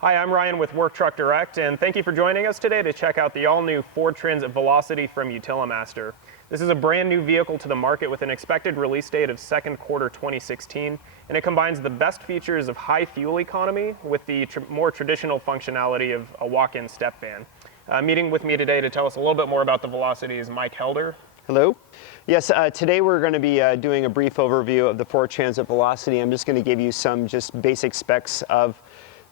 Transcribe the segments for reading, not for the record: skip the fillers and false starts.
Hi, I'm Ryan with Work Truck Direct, and thank you for joining us today to check out the all-new Ford Transit Velocity from Utilimaster. This is a brand new vehicle to the market with an expected release date of second quarter 2016, and it combines the best features of high fuel economy with the more traditional functionality of a walk-in step van. Meeting with me today to tell us a little bit more about the Velocity is Mike Helder. Hello. Yes, today we're going to be doing a brief overview of the Ford Transit Velocity. I'm just going to give you some just basic specs of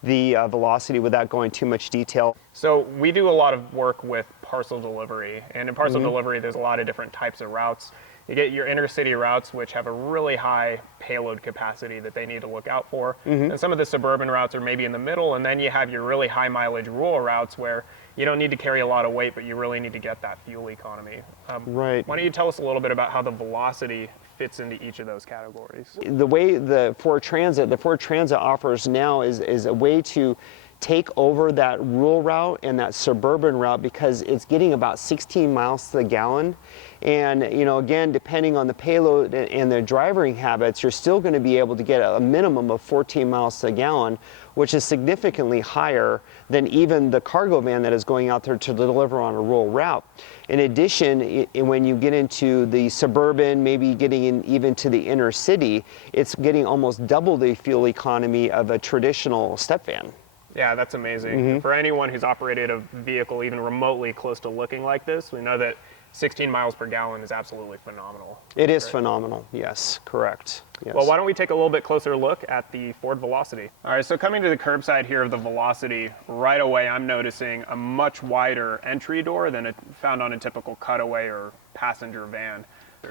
the Velocity without going too much detail. So we do a lot of work with parcel delivery, and in parcel delivery there's a lot of different types of routes. You get your intercity routes, which have a really high payload capacity that they need to look out for, and some of the suburban routes are maybe in the middle, and then you have your really high mileage rural routes where you don't need to carry a lot of weight, but you really need to get that fuel economy. Right. Why don't you tell us a little bit about how the Velocity fits into each of those categories? The way the Ford Transit offers now is a way to take over that rural route and that suburban route because it's getting about 16 miles to the gallon. And again, depending on the payload and the driving habits, you're still going to be able to get a minimum of 14 miles to the gallon, which is significantly higher than even the cargo van that is going out there to deliver on a rural route. In addition, when you get into the suburban, maybe getting in even to the inner city, it's getting almost double the fuel economy of a traditional step van. Yeah, that's amazing. For anyone who's operated a vehicle even remotely close to looking like this, we know that 16 miles per gallon is absolutely phenomenal. It is phenomenal, yes, correct. Yes. Well, why don't we take a little bit closer look at the Ford Velocity. All right, so coming to the curbside here of the Velocity, right away I'm noticing a much wider entry door than found on a typical cutaway or passenger van.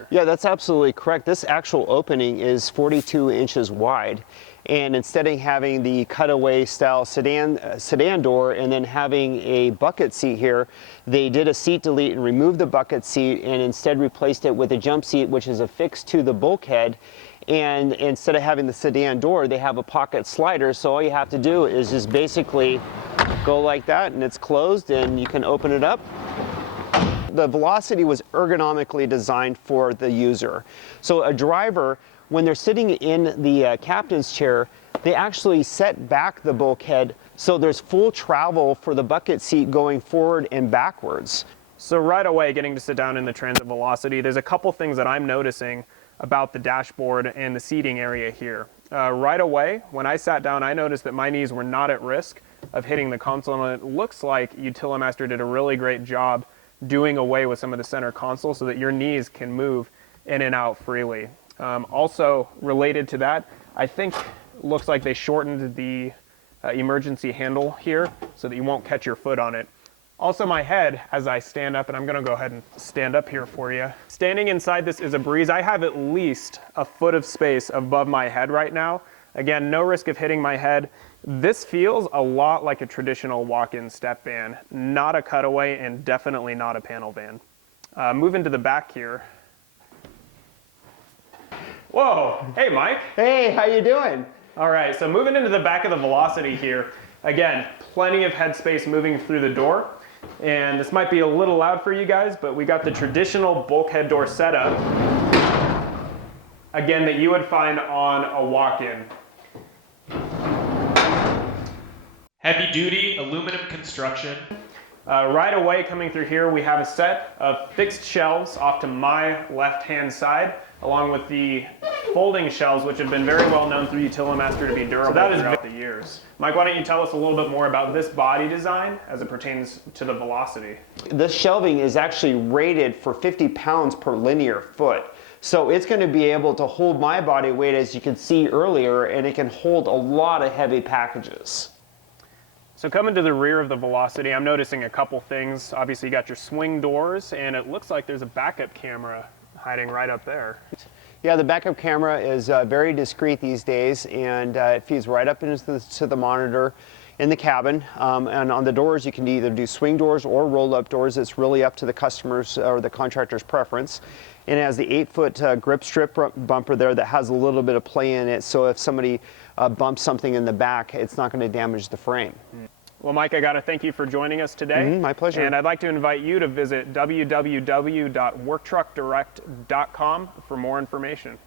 Yeah, that's absolutely correct. This actual opening is 42 inches wide. And instead of having the cutaway style sedan door and then having a bucket seat here, they did a seat delete and removed the bucket seat and instead replaced it with a jump seat, which is affixed to the bulkhead. And instead of having the sedan door, they have a pocket slider. So all you have to do is just basically go like that and it's closed and you can open it up. The Velocity was ergonomically designed for the user. So a driver, when they're sitting in the captain's chair, they actually set back the bulkhead so there's full travel for the bucket seat going forward and backwards. So right away, getting to sit down in the Transit Velocity, there's a couple things that I'm noticing about the dashboard and the seating area here. Right away, when I sat down, I noticed that my knees were not at risk of hitting the console, and it looks like Utilimaster did a really great job doing away with some of the center console so that your knees can move in and out freely. Also related to that, I think looks like they shortened the emergency handle here so that you won't catch your foot on it. Also my head as I stand up, and I'm going to go ahead and stand up here for you. Standing inside this is a breeze. I have at least a foot of space above my head right now. Again, no risk of hitting my head. This feels a lot like a traditional walk-in step van, not a cutaway and definitely not a panel van. Moving to the back here. Whoa, hey Mike. Hey, how you doing? All right, so moving into the back of the Velocity here, again, plenty of headspace moving through the door. And this might be a little loud for you guys, but we got the traditional bulkhead door setup, again, that you would find on a walk-in. Heavy duty aluminum construction. Right away coming through here we have a set of fixed shelves off to my left hand side, along with the folding shelves, which have been very well known through Utilimaster to be durable throughout the years. Mike, why don't you tell us a little bit more about this body design as it pertains to the Velocity? This shelving is actually rated for 50 pounds per linear foot. So it's going to be able to hold my body weight, as you can see earlier, and it can hold a lot of heavy packages. So coming to the rear of the Velocity, I'm noticing a couple things. Obviously you got your swing doors, and it looks like there's a backup camera hiding right up there. Yeah, the backup camera is very discreet these days, and it feeds right up into the monitor in the cabin. And on the doors, you can either do swing doors or roll-up doors. It's really up to the customer's or the contractor's preference. And it has the 8-foot grip strip bumper there that has a little bit of play in it, so if somebody bumps something in the back, it's not going to damage the frame. Well, Mike, I got to thank you for joining us today. My pleasure. And I'd like to invite you to visit www.worktruckdirect.com for more information.